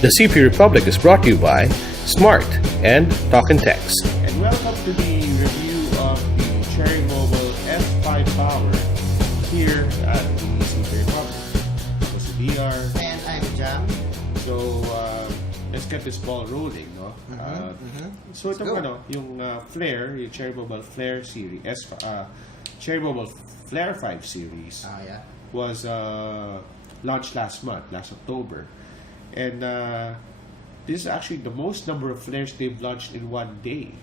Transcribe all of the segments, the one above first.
The CP Republic is brought to you by Smart and Talk and Text. And welcome to the review of the Cherry Mobile F5 Power here at the CP Republic. Ako si DR. And I'm Jam. So, let's get this ball rolling, no? So, Let's itong go. yung Flare, yung Cherry Mobile Flare series, Cherry Mobile Flare 5 series Yeah. was launched last October. And this is actually the most number of flares they've launched in one day.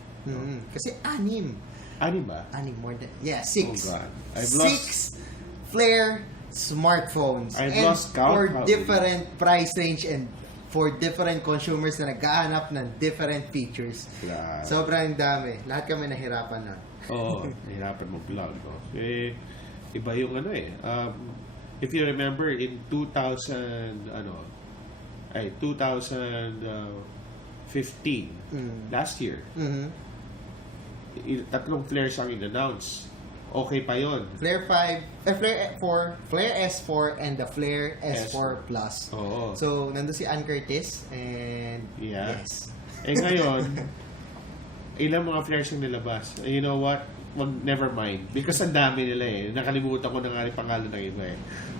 Kasi anim. Ano ba? More than... Yeah, 6. Oh God. I've 6 Flare smartphones. I've and lost count for how different price range and for different consumers na naghahanap ng different features. Yeah. Sobrang dami. Lahat kami nahirapan nun. Oo, nahirapan mo vlog. No? Eh, iba yung if you remember in 2015, last year, tatlong flares ang in-announce. Okay pa yon. Flare 5, Flare 4, Flare S4, and the Flare S4 Plus. Oo. So, nandun si Ann Curtis and Yeah. yes. Eh ngayon, ilang mga flares yung nilabas. You know what? Never mind. Because ang dami nila eh. Nakalimutan ko na nga yung pangalan ng iba eh.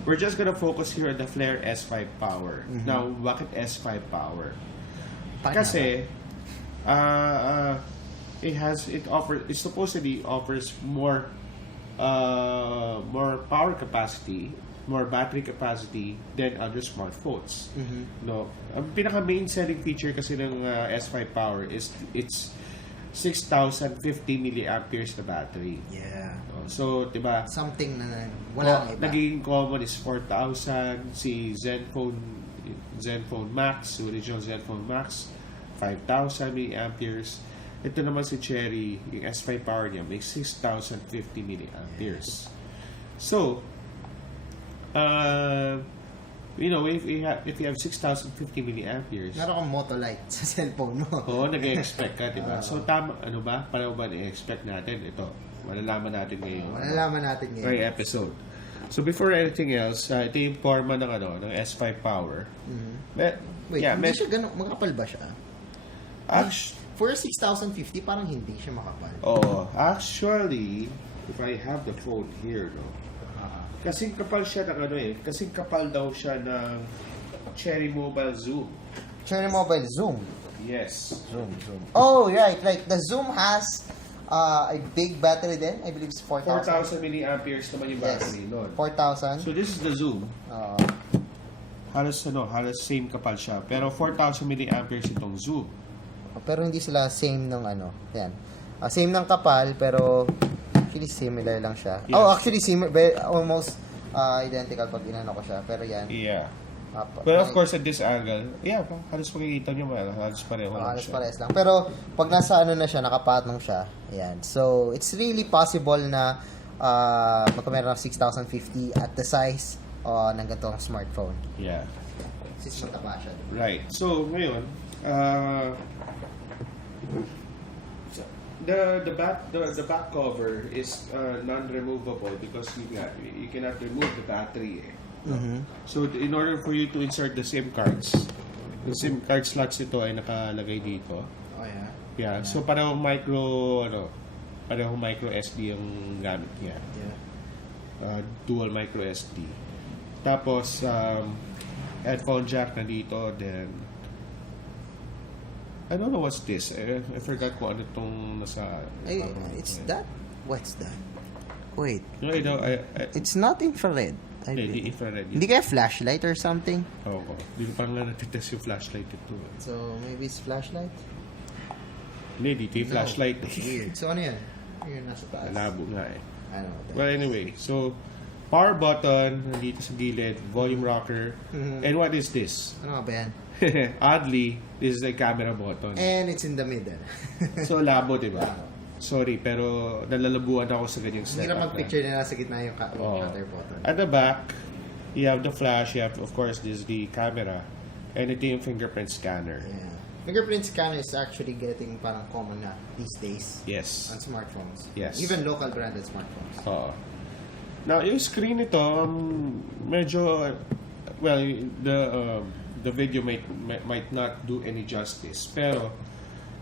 We're just gonna focus here on the Flare S5 Power. Now, bakit S5 Power? Kasi, it supposedly offers more power capacity, more battery capacity than other smartphones. No, ang pinaka main selling feature kasi ng S5 Power is it's 6,050 milliamperes na battery. Yeah. So, diba? Something na wala nang iba. Naging common is 4,000. Si Zenfone Max, original Zenfone Max, 5,000 milliamperes. Ito naman si Cherry, yung S5 Power niya, may 6,050 milliamperes. So, if you have 6,050 milliamperes, Meron kang Motolite sa cellphone mo. oo, nag-expect ka, diba? So, tama, ano ba? Paano ba i-expect natin? Ito, malalaman natin ngayon. Malalaman natin ngayon. Ngayong episode. So, before anything else, ito yung forma ng S5 Power. Wait, hindi siya ganun. Makapal ba siya? For 6,050, parang hindi siya makapal. Oh, actually, if I have the phone here, no? Kasing kapal siya ng kasing kapal daw siya ng Cherry Mobile Zoom. Cherry Mobile Zoom. Yes. Zoom. Oh, right. The Zoom has a big battery then. I believe it's 4,000. 4,000 milliamperes naman yung battery nun. 4,000. So, this is the Zoom. Halos same kapal siya. Pero 4,000 milliamperes itong Zoom. Pero hindi sila same ng Yan. Same ng kapal, pero actually similar lang siya. Yes. Oh, actually almost identical pag inano ko siya. Pero yan. Yeah. But of course, at this angle, halos makikita nyo halos pareho lang Halos siya. pares lang. Pero pag nasa na siya, nakapatong siya. Ayan. So, it's really possible na magkameron ng 6,050 at the size ng ganitong smartphone. Yeah. Since mataba siya. Right. So, ngayon, the back cover is non-removable because you cannot remove the battery. So in order for you to insert the SIM cards, the SIM card slots ito ay nakalagay dito. Oh, yeah. Yeah. So parehong micro SD ang gamit niya. Yeah. Dual micro SD. Tapos headphone jack na dito, then I don't know what's this. I forgot kung ano itong nasa... It's that? What's that? Wait. No, It's not infrared. hindi infrared. Hindi kaya flashlight or something? Oo. Hindi ko pa nga natitest yung flashlight ito. So, maybe it's flashlight? Hindi, dito yung flashlight. Weird. So, ano yan? Yun, nasa taas. Malabo nga eh. Ano? Well, anyway. So, power button, nandito sa gilid, volume rocker. And what is this? Ano nga ba yan? Oddly, this is a camera button. And it's in the middle. So, labo, diba? Sorry, pero nalalabuan ako sa ganyang Hindi setup. na mag-picture na nasa gitna yung Oh. shutter button. At the back, you have the flash, you have, of course, this is the camera, and ito yung fingerprint scanner. Yeah. Fingerprint scanner is actually getting parang common na these days Yes. on smartphones. Yes. Even local branded smartphones. Oo. Now, yung screen nito, medyo, well, the the video might not do any justice. Pero,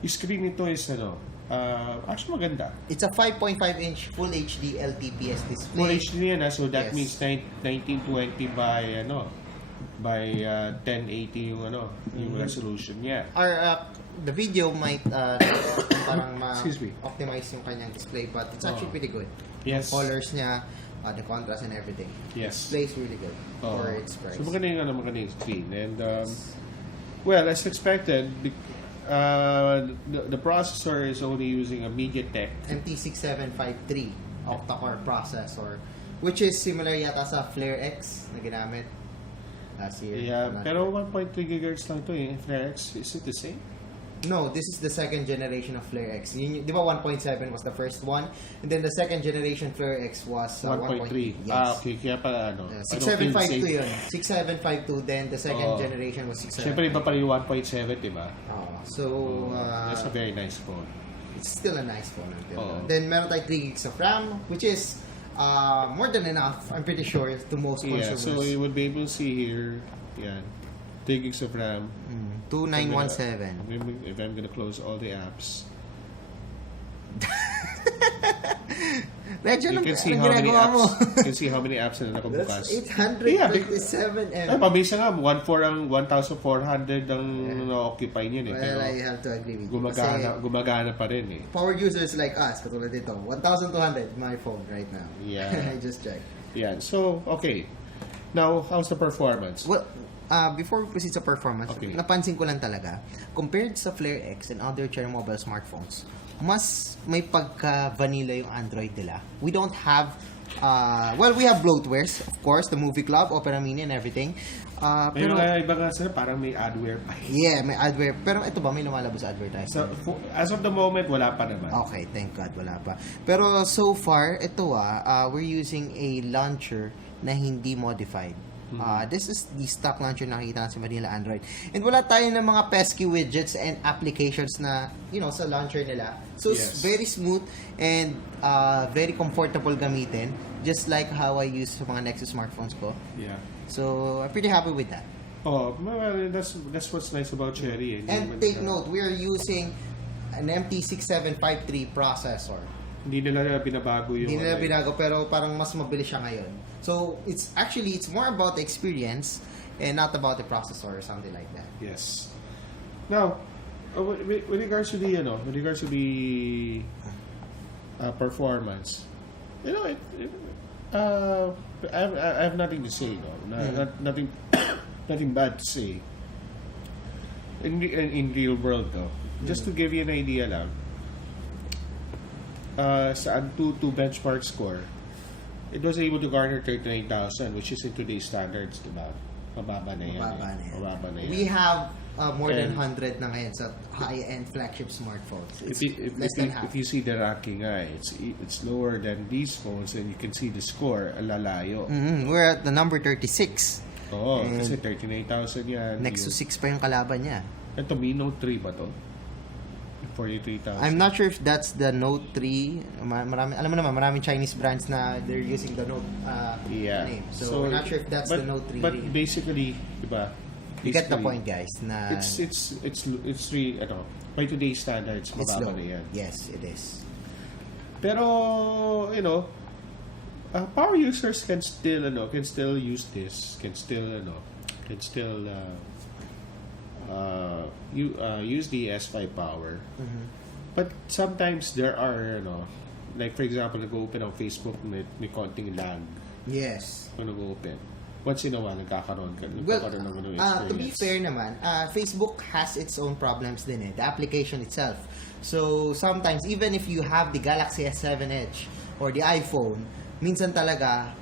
yung screen nito is, actually maganda. It's a 5.5-inch Full HD LTPS display. Full HD yan, so that Yes. means 1920 by 1080 yung resolution niya. The video might parang Excuse me. optimize yung kanyang display, but it's actually pretty good. Yes. Colors niya, the contrast and everything. Yes. Displays really good Oo. for its price. So maganda yung screen. And well, as expected, the processor is only using a MediaTek. MT6753 octa-core processor, which is similar yata sa Flare X na ginamit last year. Yeah, I'm not pero sure. 1.3 GHz lang to eh. Flare X, is it the same? No, this is the second generation of Flare X. Di ba 1.7 was the first one? And then the second generation Flare X was 1.3. Yes. Okay, kaya pala 6752 yun. 6752, then the second Oo. generation was 6752. Siyempre iba pala yung 1.7, diba? So, That's a very nice phone. it's still a nice phone until Oo. now. Then meron tayo 3 gigs of RAM, which is more than enough, I'm pretty sure, to most Yeah, consumers. so you would be able to see here, yan, 3 gigs of RAM. 2917. If I'm gonna close all the apps, Legend, you can see anong how many ginagawa mo? apps. You can see how many apps na nakabukas. That's 827 MB. Ay, pabisa nga, 1,400 ang na-occupy niyan eh. Well, Pero I have to agree with you. Kasi gumagana pa rin eh. power users like us, katulad dito, 1,200 my phone right now. Yeah. I just checked. Yan. So, okay. Now, how's the performance? Well, before we proceed sa performance, Okay. napansin ko lang talaga, compared sa Flare X and other Cherry Mobile smartphones, mas may pagka-vanilla yung Android nila. We don't have, we have bloatwares, of course, the Movie Club, Opera Mini, and everything. May Pero, mga iba nga sila, parang may adware pa. yeah, may adware. Pero ito ba, may lumalabas sa advertising? So, as of the moment, wala pa naman. Okay, thank God, wala pa. Pero so far, ito we're using a launcher na hindi modified. This is the stock launcher na nakikita sa Vanilla Android. And wala tayo ng mga pesky widgets and applications na, sa launcher nila. So, it's Yes. very smooth and very comfortable gamitin. Just like how I use sa mga Nexus smartphones ko. Yeah. So, I'm pretty happy with that. Oh, well, that's what's nice about Cherry. And take note, we are using an MT6753 processor. Hindi nila binabago yung... Hindi nila binago, pero parang mas mabilis siya ngayon. So, it's more about the experience and not about the processor or something like that. Yes. Now, with regards to the performance, I have nothing to say. Nothing, nothing bad to say. In real world, though, just to give you an idea lang, sa Antutu benchmark score, it was able to garner 39,000, which is in today's standards, diba? Mababa na yan. Mababa na yan. We have more than And- 100 na ngayon sa high-end flagship smartphones. It's If less than half. you see the ranking it's lower than these phones, and you can see the score, lalayo. We're at the number 36. Oo, And kasi 39,000 yan. Nexus 6 pa yung kalaban niya. Ito, Mi Note 3 ba to? 43,000. I'm not sure if that's the Note 3. Alam mo naman, maraming Chinese brands na they're using the Note name. So, I'm not sure if that's the Note 3. But basically, diba? You get the basically, point, guys. Na It's really, by today's standards, it's mababa low. na yan. Yes, it is. Pero, power users can still use this, use the S5 power. But sometimes there are, like for example, nag-open ang Facebook, may konting lag Yes. kung nag-open. Once in a while, nagkakaroon Well, ng to be fair naman, Facebook has its own problems din the application itself. So, sometimes, even if you have the Galaxy S7 Edge or the iPhone, minsan talaga,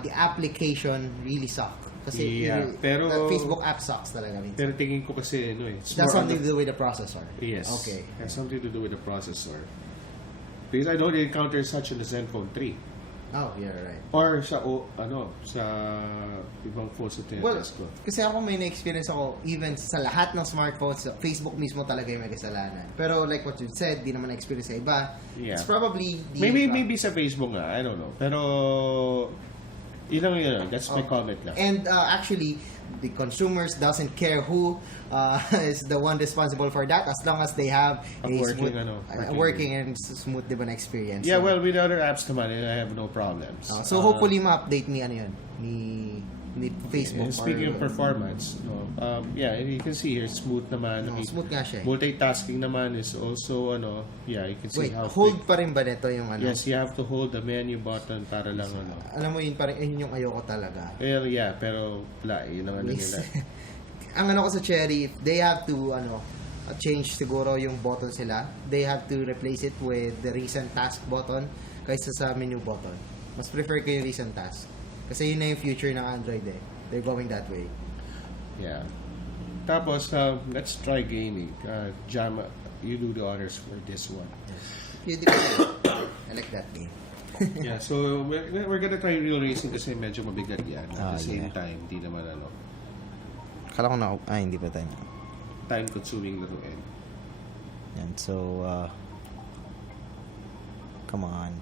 the application really suck. Kasi Yeah, pero- the Facebook app sucks talaga minsan. Pero tingin ko kasi, it's It has more on something the- to do with the processor. Yes. Okay. It has something to do with the processor. Because I don't encounter such in the Zenfone 3. Oh, you're right. Or sa ibang phones sa Well, tinetest ko. kasi ako may na-experience ako even sa lahat ng smartphones, Facebook mismo talaga yung may kasalanan. Pero like what you said, di naman na-experience sa iba. Yeah. It's probably the Maybe sa Facebook nga, I don't know. Pero That's my comment lang. And actually, the consumers doesn't care who is the one responsible for that, as long as they have A working, working and smooth diba na experience. Yeah, So, well, with other apps naman, I have no problems. so hopefully ma-update ni ni Facebook. And speaking or, of performance, yeah, you can see here, smooth naman. smooth nga siya. Multitasking naman is also, yeah, you can see Wait, how hold pa rin ba nito yung ano? Yes, you have to hold the menu button para lang, Alam mo yun, parang yun yung ayoko talaga. Well, yeah, pero wala, yun ang ano nila. Ang ko sa Cherry, if they have to change siguro yung button sila, they have to replace it with the recent task button kaysa sa menu button. Mas prefer ko yung recent task. Kasi yun na yung future ng Android eh. They're going that way. Yeah. Tapos, let's try gaming. Jam, you do the honors for this one. You did it. I like that game. Yeah, so we're gonna try real racing kasi medyo mabigat yan. At the same yeah. time, di naman Kala ko hindi pa tayo. time-consuming laruin. Yan, so, come on.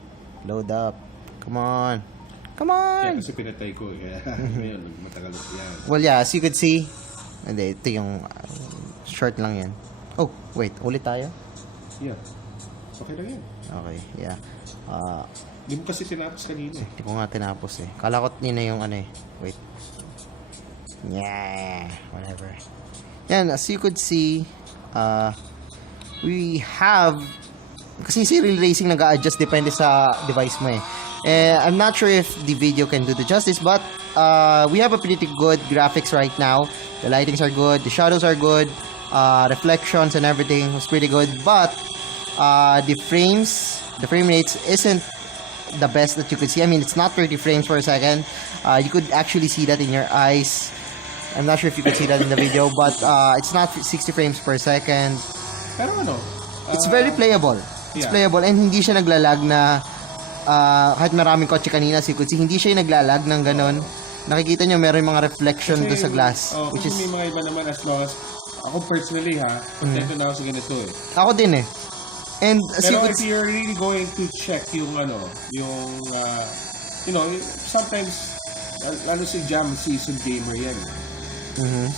Load up. Come on. Come Yeah, on! kasi pinatay ko. Kaya ngayon, matagal yan. Well, yeah, as you could see, hindi, ito yung short lang yan. Oh, wait, ulit tayo? Yeah. Okay lang yan. Okay, yeah. Hindi mo kasi tinapos kanina eh. Hindi ko nga tinapos eh. Kala ko yun na yung wait. Yeah, whatever. Yan, as you could see, we have, kasi serial racing nag-a-adjust depende sa device mo eh. I'm not sure if the video can do the justice, but we have a pretty good graphics right now. The lightings are good, the shadows are good, reflections and everything was pretty good, but the frame rates isn't the best that you could see. I mean, it's not 30 frames per second. You could actually see that in your eyes. I'm not sure if you could see that in the video, but it's not 60 frames per second. Pero It's very playable. It's yeah. playable and hindi siya naglalag na kahit maraming kotse kanina, so you could see, hindi siya yung naglalag ng ganon. Nakikita nyo, meron yung mga reflection doon sa glass. Which kasi is, may mga iba naman as long as, ako personally contento na ako sa ganito eh. ako din eh. And as you Pero could if you're really going to check yung sometimes, si Jam, seasoned gamer yan.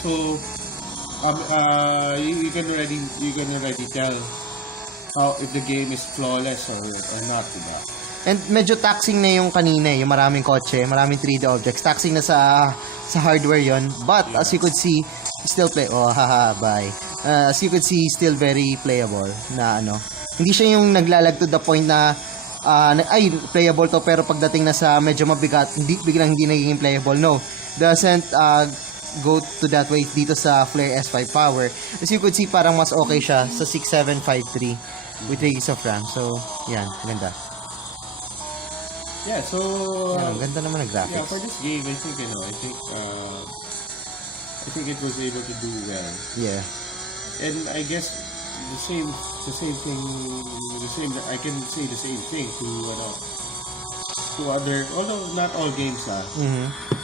So, you can already tell how if the game is flawless or not, diba? And medyo taxing na yung kanina yung maraming kotse, maraming 3D objects. Taxing na sa hardware yon. But as you could see, still play. Oh, haha, bye. As you could see, still very playable na Hindi siya yung naglalag to the point na ay, playable to, pero pagdating na sa medyo mabigat, biglang hindi nagiging playable. No. Doesn't go to that way dito sa Flare S5 Power. As you could see, parang mas okay siya sa 6753 with 3 gigs of RAM. So, yan, ganda. Yeah, so Yan, ganda naman ng graphics. yeah, for this game, I think it was able to do well. Yeah. And I guess the same thing. I can say the same thing to other, although not all games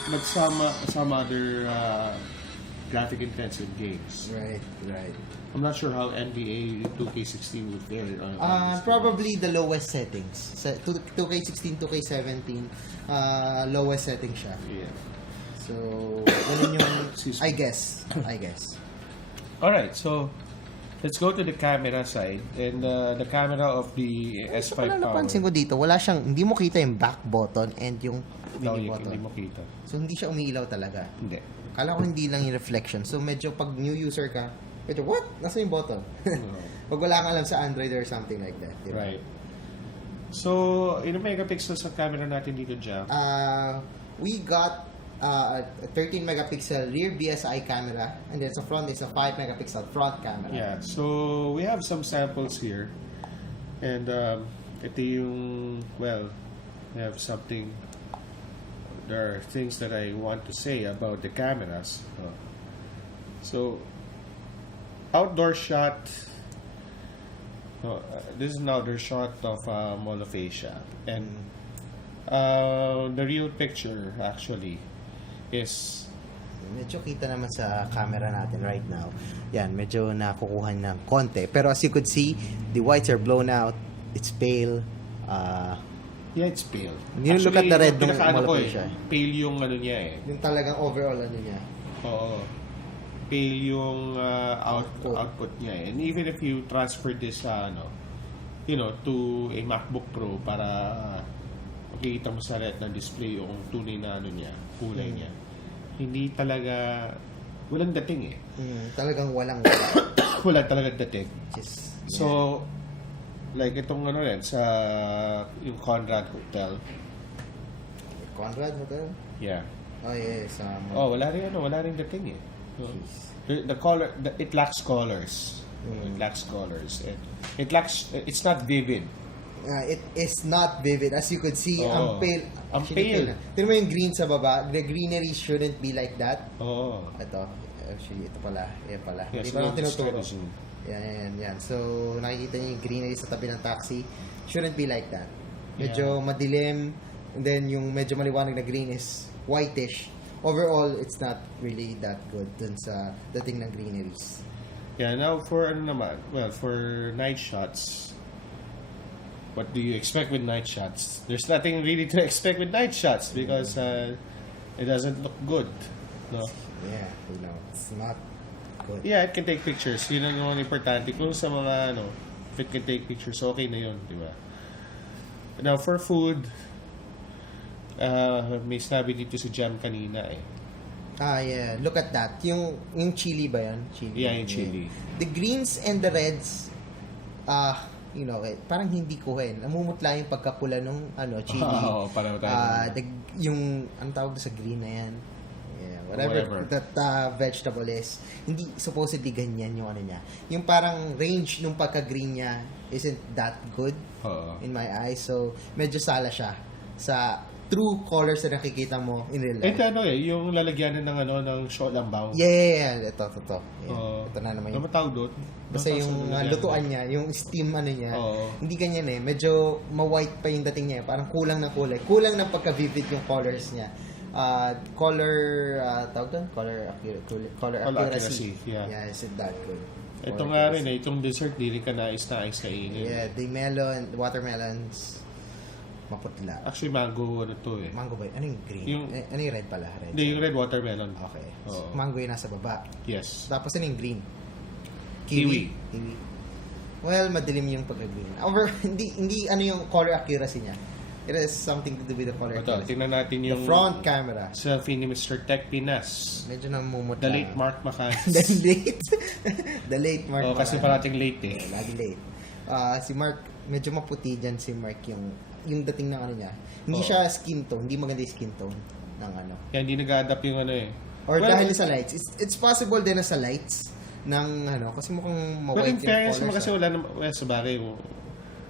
but some other graphic intensive games. Right. I'm not sure how NBA 2K16 would fare on Probably the lowest settings. 2K16, 2K17, lowest setting siya. Yeah. So, ganun yung, Excuse I me. guess. Alright, so let's go to the camera side. And the camera of the S5 Wala Power. napansin ko dito, hindi mo kita yung back button and yung mini button. Hindi mo kita. So, hindi siya umiilaw talaga. Hindi. Kala ko hindi lang yung reflection. So, medyo pag new user ka, medyo, what? Nasa yung button? Pag wala kang alam sa Android or something like that. Diba? Right. So, ilang megapixels sa camera natin dito, Jam? We got a 13 megapixel rear BSI camera, and then sa front is a 5 megapixel front camera. Yeah, so we have some samples here. And ito yung, well, we have something. There are things that I want to say about the cameras. So, outdoor shot. This is an outdoor shot of Mall of Asia. And the real picture, actually, is Medyo kita naman sa camera natin right now. Yan, medyo nakukuha ng konti. Pero as you could see, the whites are blown out. It's pale. Yeah, it's pale. You look at the red nung pinaka-ano ko malaki siya. Pale yung ano niya eh. Yung talagang overall ano niya. Oo. Pale yung Output. output niya eh. And even if you transfer this to a MacBook Pro para makikita mo sa retina display yung tunay na niya, kulay niya. Hindi talaga, walang dating eh. Talagang wala. Wala talaga dating. Just, So, like itong rin, sa yung Conrad Hotel. Conrad Hotel? Yeah. Oh, yes. Wala rin dating eh. So, the color, it lacks colors. It lacks colors. It's not vivid. It is not vivid. As you could see, ang pale. Ang Actually, pale. Tignan mo yung green sa baba. The greenery shouldn't be like that. Oo. Ito. Actually, ito pala. Yan pala. Yes, Hindi pa lang tinuturo. zoom. Yan. So, nakikita niyo yung greenery sa tabi ng taxi. Shouldn't be like that. Medyo madilim. And then, yung medyo maliwanag na green is whitish. Overall, it's not really that good dun sa dating ng greeneries. Yeah, now for for night shots, what do you expect with night shots? There's nothing really to expect with night shots because it doesn't look good. No? Yeah, it's not good. Yeah, it can take pictures. Yun ang yung importante. Kung sa mga if it can take pictures, okay na yun, di ba? Now, for food, may sabi dito si Jam kanina eh. Yeah. Look at that. Yung chili ba yan? Chili. Yeah, yung chili. The greens and the reds, parang hindi kuhen. Namumutla yung pagkapula nung chili. Oo, parang tayo. Yung, ang tawag sa green na yan? Yeah, whatever. That vegetable is. Hindi, supposedly ganyan yung niya. Yung parang range nung pagka-green niya isn't that good in my eyes. So, medyo sala siya sa true colors na nakikita mo in real life. Ito yung lalagyanan ng Sholambaw. Yeah. Ito. Ito na naman Ano tawag doon? Basta yung lutuan niya, yung steam niya, Oo. hindi ganyan eh. Medyo ma-white pa yung dating niya. Parang kulang ng kulay. Kulang ng pagka-vivid yung colors niya. Tawag doon? Color accuracy. Yeah. Is it that good? Ito nga rin itong dessert, di rin ka nais kainin. Yeah, the watermelons, maputla. Actually, mango to eh. Mango ba? Ano yung green? Ano yung red pala? Red. Hindi, yung red watermelon. Okay. Oo. Mango yung nasa baba. Yes. Tapos ano yung green? Kiwi. Well, madilim yung pagka-green. Hindi ano yung color accuracy niya. It has something to do with the color accuracy. Tingnan natin yung The front camera. selfie ni Mr. Tech Pinas. Medyo namumutla. The late Mark Macanis. The late Mark. Kasi parating late eh. Lagi late. Si Mark, medyo maputi dyan si Mark yung dating ng niya. Hindi siya skin tone. Hindi maganda yung skin tone ng Kaya hindi nag-adapt yung Or dahil sa lights. It's possible din na sa lights ng kasi mukhang ma-white in fairness yung naman colors. kasi wala naman, sa bagay mo.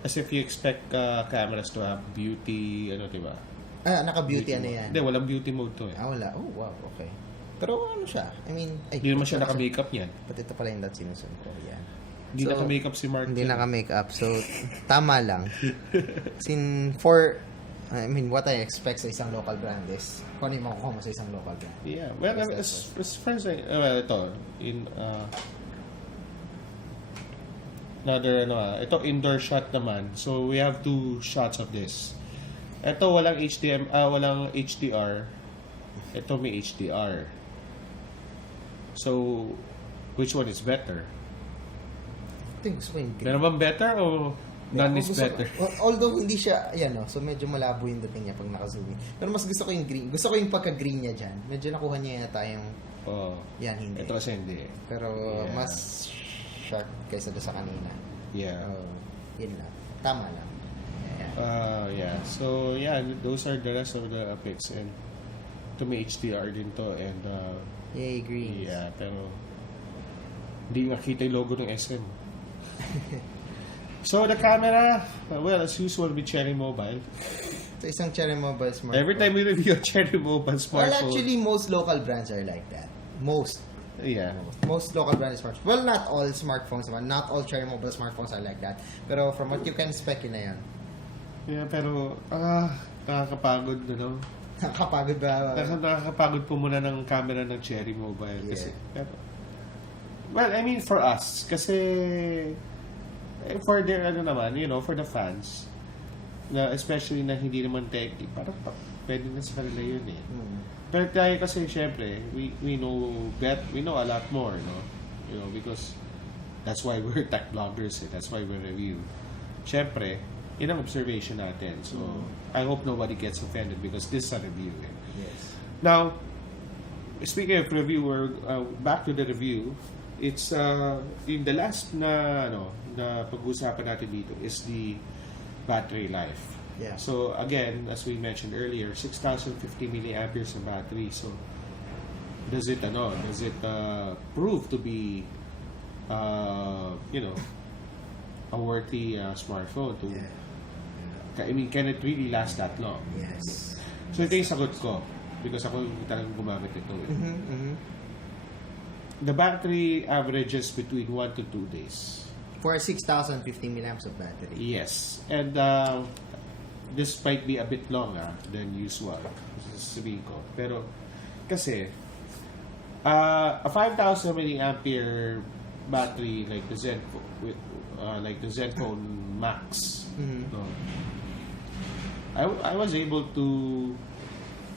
As if you expect cameras to have beauty, diba? Naka-beauty yan. Hindi, walang beauty mode to eh. Wala. Oh, wow, okay. Pero siya? I mean, Hindi naman siya naka-makeup yan. Pati ito pala yung dot sinusunod ko. Yan. Hindi naka-makeup si Mark. Hindi yan. naka-makeup. So, tama lang. What I expect sa isang local brand is kung ano yung makukuha mo sa isang local brand. Yeah. Well, as far as ito, ito indoor shot naman. So, we have 2 shots of this. Ito, walang walang HDR. Ito may HDR. So, which one is better? I think gusto ko yung green. Meron bang better o none is better? Although hindi siya, so medyo malabo yung dating niya pag naka-zoom in. Pero mas gusto ko yung green. Gusto ko yung pagka-green niya dyan. Medyo nakuha niya yata yung, hindi. Ito kasi hindi. Pero mas sharp kaysa doon sa kanina. Yeah. Yun lang. Tama lang. Yeah. So, those are the rest of the pics. And ito may HDR din to. And, yay, green. yeah, pero hindi makita yung logo ng SM. So, the camera, as usual with Cherry Mobile. So, isang Cherry Mobile smartphone. Every time we review a Cherry Mobile smartphone. Well, actually, most local brands are like that. Most local brand smartphones. Well, not all smartphones naman. Not all Cherry Mobile smartphones are like that. Pero from what you can spec, yun na yan. Yeah, pero, nakakapagod, Nakakapagod ba? Nakakapagod po muna ng camera ng Cherry Mobile. Yeah. Kasi, well, I mean, for us, kasi, for their, for the fans, Na especially na hindi naman techy, parang pwede na sa kanila yun eh. Mm. Pero tayo kasi syempre, we know a lot more, no? You know, because that's why we're tech bloggers, eh. That's why we review. Syempre, yun ang observation natin. So, I hope nobody gets offended because this is a review. Eh. Yes. Now, speaking of review, back to the review. It's in the last na pag-usapan natin dito is the battery life. Yeah. So again, as we mentioned earlier, 6,050 milliamperes ng battery. So does it prove to be a worthy smartphone to I mean, can it really last that long? Yes. So ito yung sagot ko because ako talagang gumamit ito. The battery averages between 1 to 2 days. For 6,050 milliamps of battery. Yes. And this might be a bit longer than usual. Sabihin ko. Pero, kasi, a 5,000 milliampere battery like the Zenfone Max. No? I was able to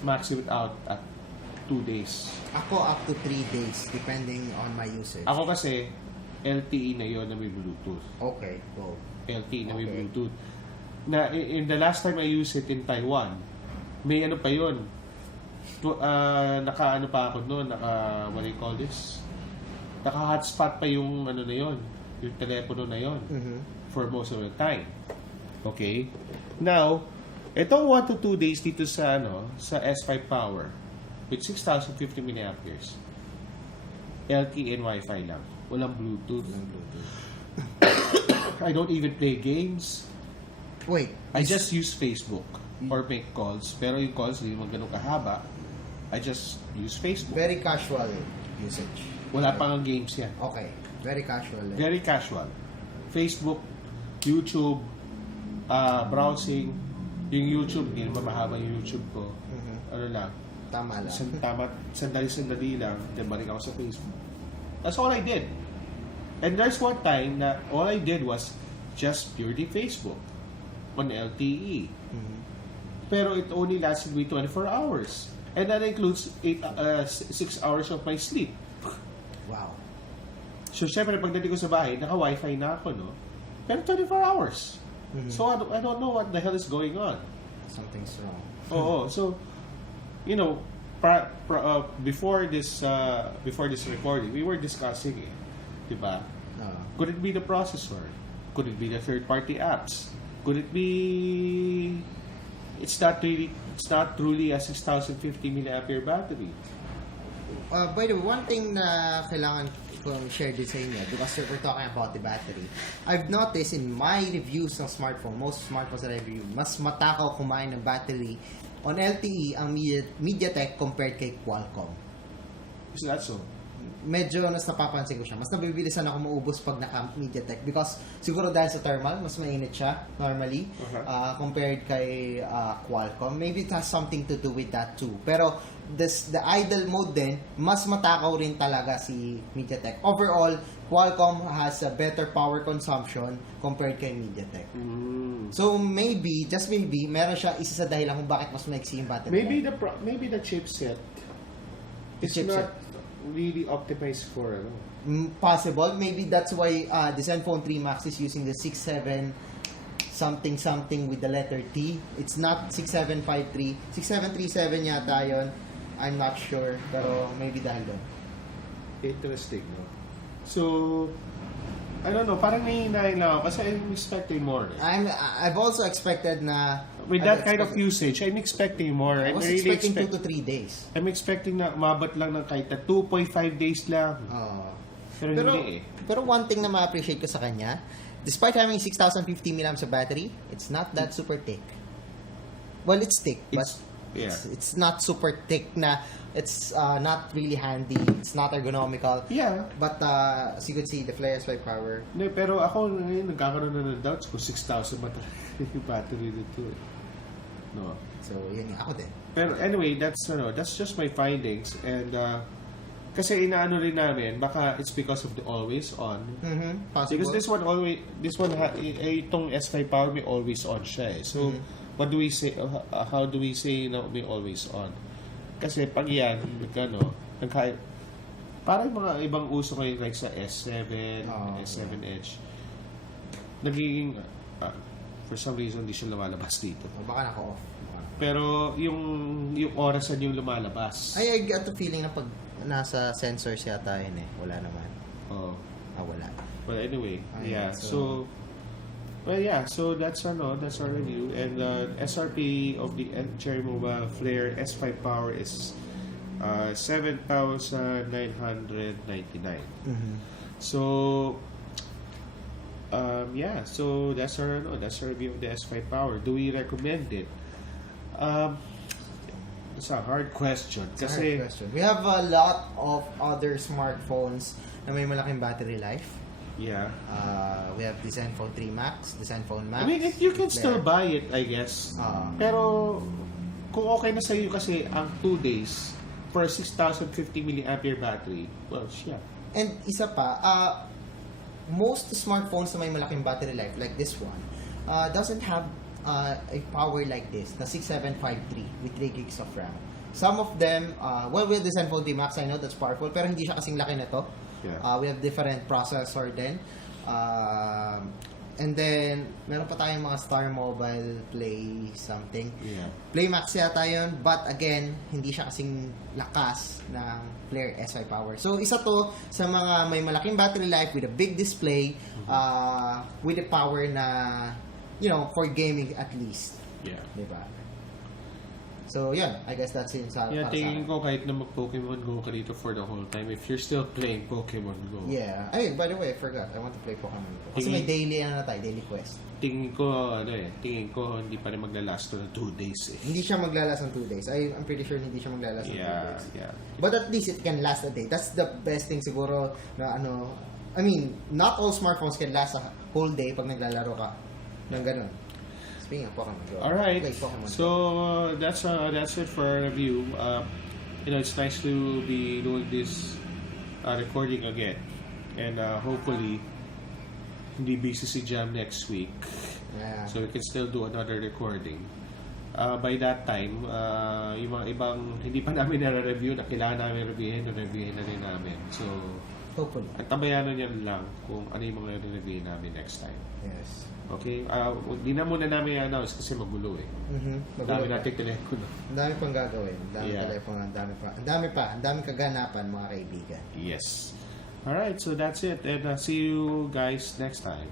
max it out at 2 days. Ako up to 3 days depending on my usage. Ako kasi, LTE na yon na may Bluetooth. Okay, go. LTE na may Okay. Bluetooth. Na in the last time I used it in Taiwan, may ano pa yun. Naka ano pa ako noon, what do you call this? Naka hotspot pa yung ano na yon, yung telepono na yon for most of the time. Okay? Now, itong 1 to 2 days dito sa sa S5 Power with 6,050 milliamperes. LTE and Wi-Fi lang. Walang Bluetooth. I don't even play games. Wait. I just use Facebook or make calls. Pero yung calls, hindi naman ganun kahaba. I just use Facebook. Very casual usage. Wala pang ang games yan. Okay. Very casual. Very casual. Facebook, YouTube, browsing. Yung YouTube, hindi naman mahaba yung YouTube ko. Ano lang. Tama lang. Sandali lang. Then balik ako sa Facebook. That's all I did. And there's one time na all I did was just purely Facebook on LTE. Pero it only lasted me 24 hours. And that includes 6 hours of my sleep. Wow. So, syempre, pagdating ko sa bahay, naka-wifi na ako, no? Pero 24 hours. So, I don't know what the hell is going on. Something's wrong. Oo. So, before this recording, we were discussing it. Diba? Could it be the processor? Could it be the third-party apps? Could it be... It's not truly a 6,050 milliampere battery. By the way, one thing na kailangan kong share din sa inyo, because we're talking about the battery, I've noticed in my reviews ng smartphone, most smartphones that I review, mas matakaw kumain ng battery on LTE ang MediaTek compared kay Qualcomm. Is that so? Medyo napapansin ko siya. Mas nabibilisan ako maubos pag naka-MediaTek because siguro dahil sa thermal, mas mainit siya normally compared kay Qualcomm. Maybe it has something to do with that too. Pero the idle mode din, mas matakaw rin talaga si MediaTek. Overall, Qualcomm has a better power consumption compared kay MediaTek. So maybe, just maybe, meron siya isa sa dahilan kung bakit mas maiksi yung battery. Maybe the chipset is not really optimized for possible. Maybe that's why the Zenfone 3 Max is using the 67 something with the letter T. It's not 6753. 6737 yata yun. I'm not sure. Pero maybe dahil doon. Interesting, no? So, I don't know. Parang nahihinahin lang ako kasi I'm expecting more. I've also expected na with that kind of usage, I'm expecting more. I was expecting 2 to 3 days. I'm expecting na umabot lang ng kahit 2.5 days lang. Pero hindi eh. Pero one thing na ma-appreciate ko sa kanya, despite having 6,050 milliamps of battery, it's not that super thick. Well, it's thick, but it's not super thick na it's not really handy. It's not ergonomical. Yeah. But as you could see, the Flare S5 Power. No, pero ako ngayon nagkakaroon na ng doubts kung 6,000 ba talaga yung battery nito eh. No. So, yun nga. Ako din. Pero anyway, that's just my findings and Kasi inaano rin namin, baka it's because of the always on. Possible. Because itong S5 Power may always on siya eh. So, what do we say, how do we say na may always on? Kasi pag yan, parang mga ibang uso ngayon like sa S7, S7 Edge, nagiging, for some reason, di siya lumalabas dito. Baka naka-off. Pero yung orasan yung lumalabas. I get the feeling na pag nasa sensors yata yun eh. Wala naman. Oh. Wala. But anyway, Ayan, yeah. So that's our review. And SRP of the Cherry Mobile Flare S5 Power is 7,999. So so that's our review of the S5 Power. Do we recommend it? It's a hard question kasi We have a lot of other smartphones na may malaking battery life. yeah. We have the Zenfone 3 Max, the Zenfone Max. I mean, you can Flare. still buy it, I guess. Pero kung okay na sa iyo kasi ang 2 days for 6,050 mAh battery, well, yeah. And isa pa, most smartphones na may malaking battery life like this one doesn't have a power like this, na 6753 with 3 gigs of RAM. Some of them, with the Zenfone 3 Max, I know that's powerful, pero hindi siya kasing laki nito. Yeah. We have different processor din. And then, meron pa tayong mga Star Mobile Play something. Yeah. Play Max yata yun, but again, hindi siya kasing lakas ng Flare S5 Power. So, isa to sa mga may malaking battery life with a big display, with a power na, for gaming at least. Yeah. Diba? So, yun. I guess that's it. Yeah, tingin ko kahit na mag-Pokemon Go ka dito for the whole time, if you're still playing Pokemon Go. Yeah. Ay, by the way, I forgot. I want to play Pokemon Go. Kasi may daily daily quest. Tingin ko hindi pa rin maglalast ng 2 days eh. Hindi siya maglalas ng 2 days. I'm pretty sure hindi siya maglalas ng 2 days. Yeah. But at least it can last a day. That's the best thing siguro na I mean, not all smartphones can last a whole day pag naglalaro ka ng ganun. Speaking of Pokemon Go. Alright, Play Pokemon Go. so that's it for our review. It's nice to be doing this recording again, and hopefully hindi busy si Jam next week, Yeah. so we can still do another recording. By that time, yung mga ibang hindi pa namin na-review na kailangan namin reviewin na rin namin. So, Hopefully. at tabayanan yan lang kung ano yung mga reviewin namin next time. Yes. Okay? Di na muna namin i-announce kasi magulo eh. Magulo Dami pa. natin telepono. Ang dami pang gagawin. Ang dami Yeah. telepono. Ang dami kaganapan, mga kaibigan. Yes. Alright, so that's it. And see you guys next time.